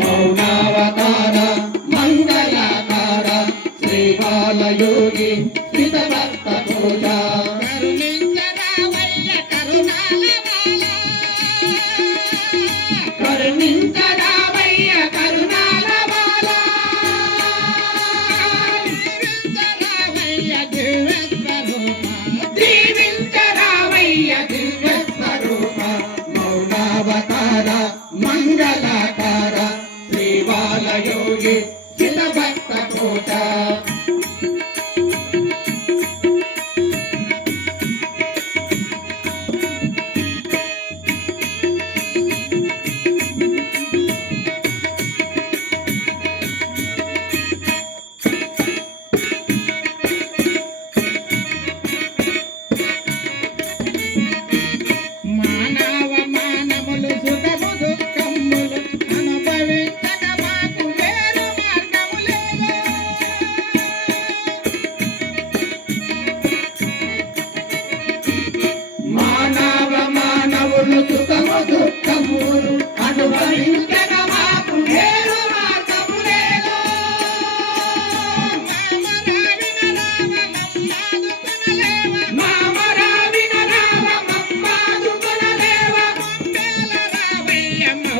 మౌనావతార మంగళాకార శ్రీబాలయోగి పూజ योगे चित भक्त कोटा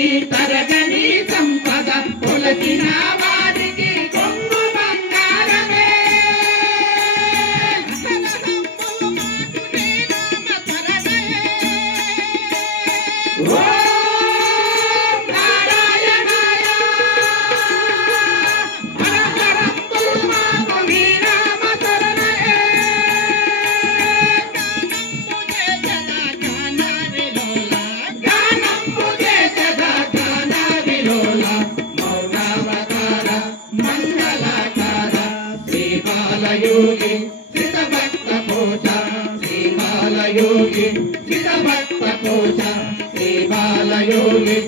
Sita. యోగి సిత భక్త పూజ శ్రీ బాల యోగి సిత భక్త పూజ శ్రీ యోగి.